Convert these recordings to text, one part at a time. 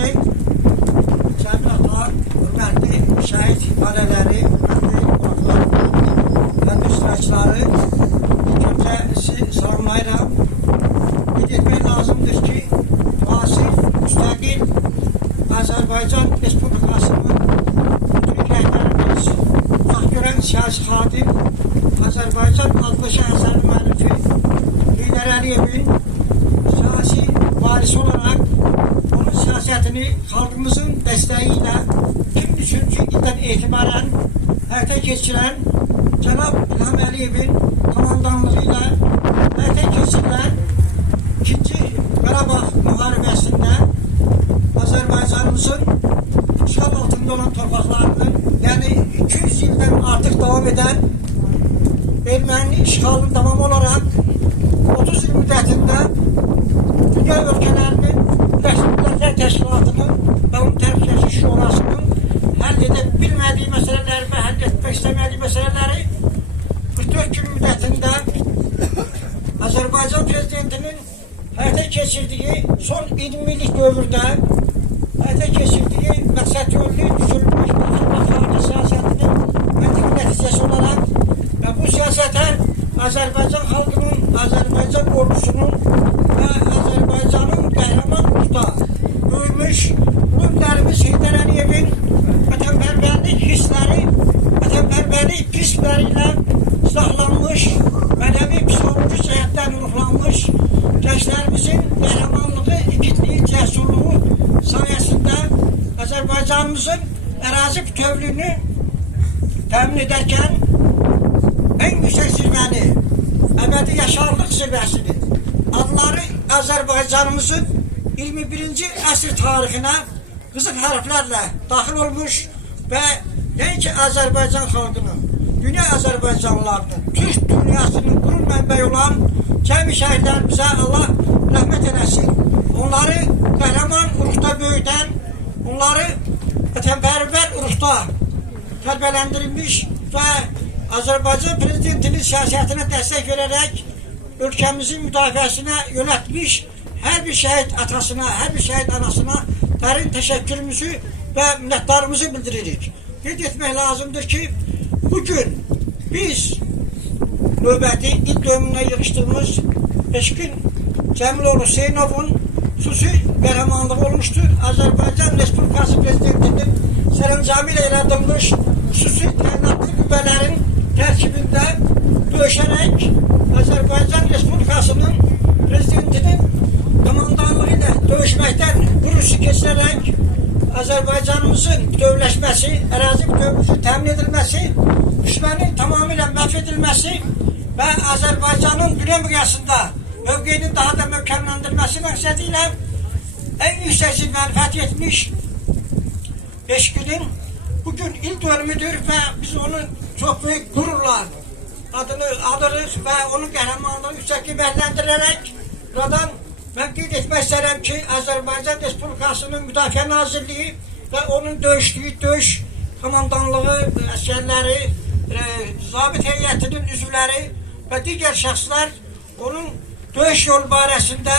Rahmetli Cəbrata, hörmətli şəhid ailələri, hörmətli qonaqlar və iştirakçıları öncə sizi salamlayıram. Qeyd etmək lazımdır ki, müasir, müstəqil Azərbaycan Respublikasının bütün rəhbərimiz, vaxtgörən siyasi xadim, Azərbaycan adlı şəhərin müəllifi Heydər Əliyevin siyasi varisi olarak onun siyasetini halkımızın desteğiyle 23. ilden itibaren hayata geçiren Cenab İlham Əliyevin komandanlığıyla hayata geçirilen 2. Qarabağ Müharibəsində Azərbaycanımızın işğal altında olan torpaqlarının, yani 200 yıldan artık devam eden Erməni işğalının devamı olarak 30 yıl müddətində dünya ülkelerinin Birleşmiş Milletler Teşkilatı'nın ve onun Təhlükəsizlik Şurasının həll edə bilmədiyi məsələləri və həll etmək istəmədiyi məsələləri 44 gün müddətində Azərbaycan Prezidentinin həyata keçirdiyi son 20 illik dövrdə həyata keçirdiyi məqsədyönlü düşürülmüş xarici siyasətinin məntiqi nəticəsi olaraq və bu siyasətə Azərbaycan xalqının, Azərbaycan ordusunun və Azərbaycanın qəhrəman usta böyümüş uluqlarımız Heydər Əliyevin vətənpərvərlik hissləri, vətənpərvərlik pisləri ilə silahlanmış, mənəvi psixoloji cəhətdən ruhlanmış gənclərimizin qəhrəmanlığı, igidliyi, cəsurluğu sayəsində Azərbaycanımızın ərazi bütövlüyünü təmin edərkən en yüksek zirvəni, əbədi yaşarlıq zirvəsini, adları Azərbaycanımızın 21. əsr tarixinə qızıl hərflərlə daxil olmuş və nəinki Azərbaycan xalqının, dünya Azərbaycanlılarının, Türk dünyasının qurur mənbəyi olan cəmi şəhidlərimizə Allah rəhmət eləsin. Onları qəhrəman uruqda böyüdən, onları vətənpərvər uruqda tərbiyələndirilmiş və Azərbaycan Prezidentinin siyasətine destek vererek ülkemizin müdafiəsinə yönetmiş her bir şehit atasına, her bir şehit anasına derin teşekkürümüzü ve minnettarımızı bildiririk. Qeyd etmək lazımdır ki, bugün biz növbəti ilk dövrünə yığışdığımız Eşkin Cəmiloğlu Hüseynovun xüsusi qəhrəmanlığı olmuştur. Azərbaycan Respublikası Prezidentinin sərəncamı ilə yaradılmış xüsusi təyinatlı qüvvələrin tərkibində döyüşərək Azərbaycan Respublikasının Prezidentinin komandanlığı ilə döyüşməkdən qurusu keçirərək Azərbaycanımızın bütövləşməsi, ərazi bütövlüyünün təmin edilməsi, düşmənin tamamilə məhv edilməsi və Azərbaycanın dünya miqyasında mövqeyinin daha da möhkəmləndirilməsi məqsədi ilə en yüksək zirvəni fəth etmiş Eşkinin bugün ilk dönümüdür ve biz onun çok büyük gururla adını alırız ve onun qəhrəmanlığını yüksək qiymətləndirərək buradan mən qeyd etmək istərəm ki, Azərbaycan Respublikasının Müdafiə Nazirliyi və onun döyüşdüyü döyüş komandanlığı, əsgərləri, zabit heyətinin üzvləri və digər şəxslər onun döyüş yolu barəsində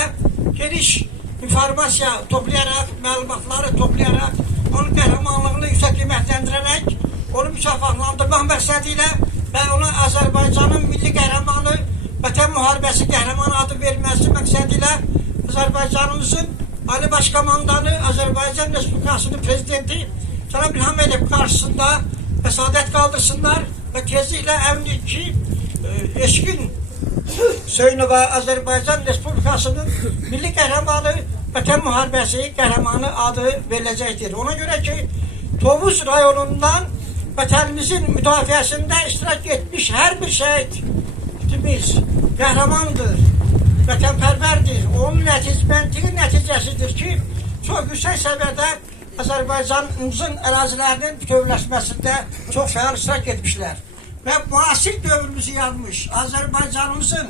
geniş informasiya toplayaraq, məlumatları toplayaraq, onun qəhrəmanlığını yüksək qiymətləndirərək, onu mükafatlandırmaq məqsədilə və ona Azərbaycanın milli qəhrəmanı, Vətən Müharibəsi qəhrəmanı adı verilməsi məqsədilə Azərbaycanımızın Ali Başkomandanı, Azərbaycan Respublikasının Prezidenti Cənab İlham Əliyev qarşısında vəsadət qaldırsınlar və tezliklə əmindir ki, Eşkin Hüseynova Azərbaycan Respublikasının milli qəhrəmanı, Vətən Müharibəsi qəhrəmanı adı veriləcəkdir. Ona görə ki, Tovuz rayonundan vətənimizin müdafiəsində iştirak etmiş hər bir şəhidimiz qəhrəmandır, vətənpərvərdir. Onun məntiqi nəticəsidir ki, çox yüksək səviyyədə Azərbaycanımızın ərazilərinin bütövləşməsində çox fəal iştirak etmişlər. Və müasir dövrümüzü yazmış, Azərbaycanımızın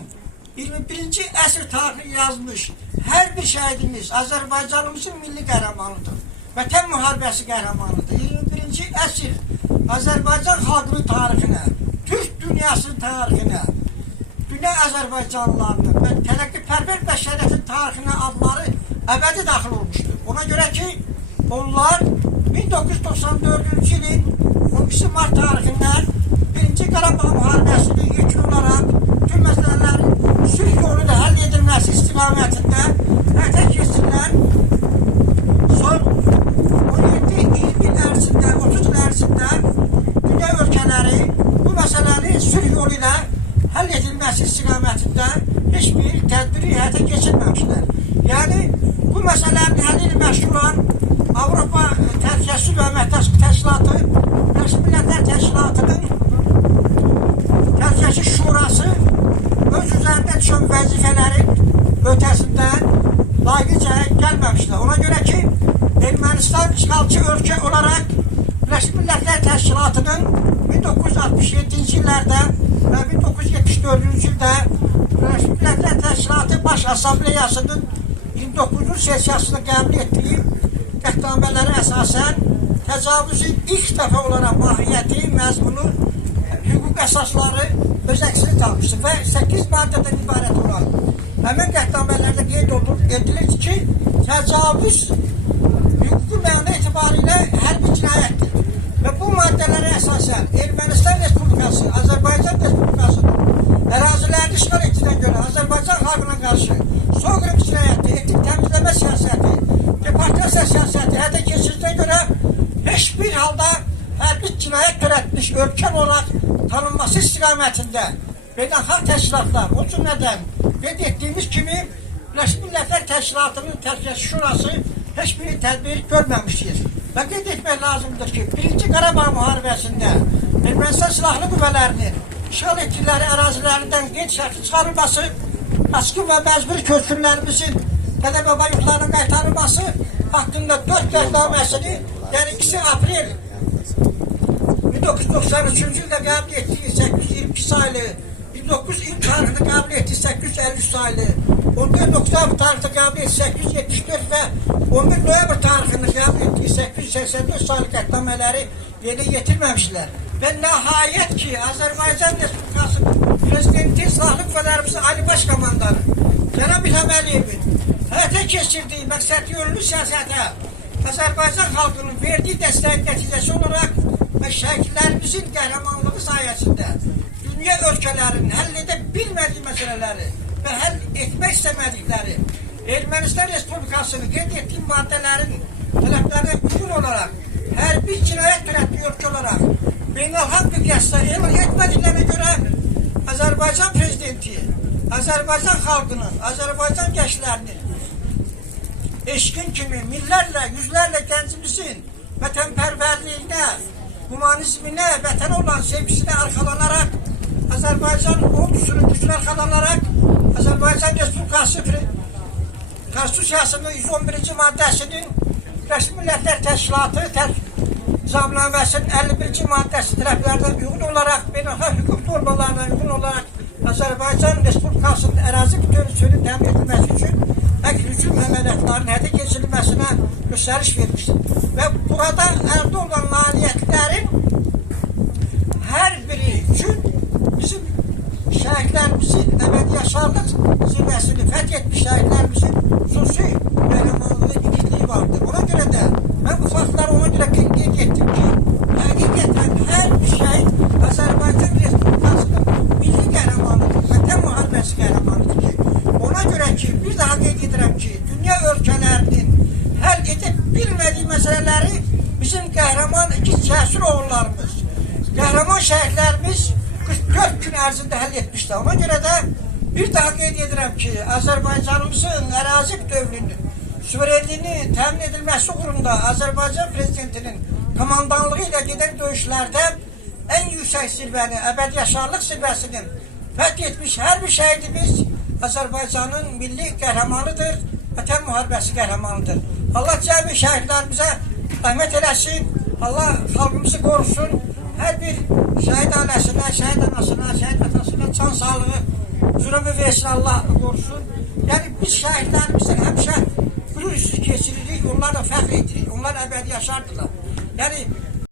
21. əsr tarixini yazmış hər bir şəhidimiz Azərbaycanımızın milli qəhrəmanıdır. Vətən müharibəsi qəhrəmanıdır. 21. əsr Azərbaycan xalqının tarixinə, Türk dünyasının tarixinə, dünya Azərbaycanlılarının və tərəqqipərvər bəşəriyyətin tarixinə adları əbədi daxil olmuşdur. Ona görə ki, onlar 1994-cü ilin 12 Mart tarixindən 1-ci Qarabağ müharibəsini yekun olaraq tüm məsələlərin sülh yolu ilə həll edilməsi istiqamətində həyata keçirilən son 17-20 il ərzində, 30 il ərzində dünya ölkələri bu məsələni sülh yolu ilə həll edilməsi istiqamətində heç bir tədbiri həyata keçirməmişlər. Yəni, bu məsələnin həlli ilə məşğul olan Avropa Təhlükəsizlik və Əməkdaşlıq Təşkilatı, Birləşmiş Millətlər Təşkilatının Təhlükəsizlik Şurası öz üzərində düşən vəzifələrin ötəsindən layiqlicə gəlməmişlər. Ona görə ki, Ermənistan işğalçı ölkə olaraq Birləşmiş Millətlər Təşkilatının 1967-ci illərdə və 1974-cü ildə Birləşmiş Millətlər Təşkilatı Baş Assambleyasının 29-cu sessiyasını qəbul etdiyi qətnamələrə əsasən təcavüzün ilk dəfə olaraq mahiyyəti, məzmunu, hüquq əsasları öz əksini tapmışdır və 8 maddədən ibarət olan həmin qətnamələrdə qeyd edilir ki, təcavüz hüquqi məna etibarilə hərbi cinayətdir və bu maddələrə əsasən Ermənistan Respublikası, Azərbaycan Respublikasının ərazilərini işğal etdiyinə görə Azərbaycan xalqına qarşı soyqırım cinayəti, etnik təmizləmə siyasəti, deportasiya siyasəti həyata keçirdiyinə görə heç bir halda hərbi cinayət törətmiş ölkə olaraq tanınması istiqamətində beynəlxalq təşkilatlar, o cümlədən qeyd etdiyimiz kimi Birləşmiş Millətlər Təşkilatının Təhlükəsizlik Şurası heç bir tədbir görməmişdir. Və qeyd etmək lazımdır ki, 1-ci Qarabağ müharibəsində Ermənistan silahlı qüvvələrinin işğal etdikləri ərazilərindən qeyd şərti çıxarılması, askın və məcburi köçkünlərimizin Dədə-Baba yurtlarına qaytarılması haqqında 4 qətnaməsini, yəni 2 aprel 1993-cü ildə qəbul etdiyi 822 sayılı, 19 iyun tarixində qəbul etdiyi 853 sayılı, 14 oktyabr tarixində qəbul etdiyi 874 və 11 noyabr tarixində qəbul etdiyi 884 sayılı qətnamələri yerinə yetirməmişlər. Və nəhayət ki, Azərbaycan Respublikası Prezidenti Silahlı Qüvvələrimizin Ali Baş Komandanı Cənab İlham Əliyevin həyata keçirdiyi məqsədli yönlü siyasətə Azərbaycan xalqının verdiyi dəstəyin nəticəsi olaraq və şəhidlərimizin qəhrəmanlığı sayəsində dünya ölkələrinin həll edə bilmədiyi məsələləri və həll etmək istəmədikləri Ermənistan Respublikasını qeyd etdiyi maddələrin tələblərinə uyğun olaraq hərbi cinayət törətdiyi ölkə olaraq beynəlxalq miqyasda elan etmədiklərinə görə Azərbaycan Prezidenti, Azərbaycan xalqının, Azərbaycan gənclərinin eşqin kimi minlərlə, yüzlərlə gəncimizin vətənpərvərliyinə, humanizminə, vətənə olan sevgisinə arxalanaraq, Azərbaycan ordusunun gücünə arxalanaraq, Azərbaycan Respublikası Konstitusiyasının 111-ci maddəsinin Birləşmiş Millətlər Təşkilatı Nizamnaməsinin 51-ci maddəsi tərəflərinə uyğun olaraq, beynəlxalq hüquq normalarına uyğun olaraq Azərbaycan Respublikasının ərazi bütövlüyünün təmin edilməsi üçün hücum əməliyyatlarının həyata keçirilməsinə göstəriş vermişdir. Və burada əldə olan nailiyyətlərin hər biri üçün bizim şəhidlərimizin əbədi yaşarlıq zirvəsini fəth etmiş şəhidlərimizin xüsusi qəhrəmanlığı, igidliyi vardır. Ona görə də mən bu faktları ona görə qeyd etdim ki, həqiqətən hər bir şəhid Azərbaycan Respublikasının milli qəhrəmanlıdır, vətən müharibəsi qəhrəmanlıdır ki, ona görə ki, bir daha qeyd edirəm ki, dünya ölkələrinin həll edə bilmədiyi məsələləri bizim qəhrəman iki cəsur oğullarımız, qəhrəman şəhidlərimiz 44 gün ərzində həll etmişdir. Ona görə də bir daha qeyd edirəm ki, Azərbaycanımızın ərazi bütövlüyünün, suverenliyinin təmin edilməsi uğrunda Azərbaycan Prezidentinin komandanlığı ilə gedən döyüşlərdə ən yüksək zirvəni, əbədi yaşarlıq zirvəsinin fəth etmiş hər bir şəhidimiz Azərbaycanın milli qəhrəmanıdır, vətən müharibəsi qəhrəmanıdır. Allah cəmi şəhidlərimizə rəhmət eləsin, Allah xalqımızı qorusun, hər bir şəhid ailəsinə, şəhid anasına, şəhid atasına can sağlığı, zürümü versin, Allah qorusun. Yəni biz şəhidlərimizin həmişə qürur üstü keçiririk, onlarla fəxr edirik, onlar əbədi yaşardılar. Yəni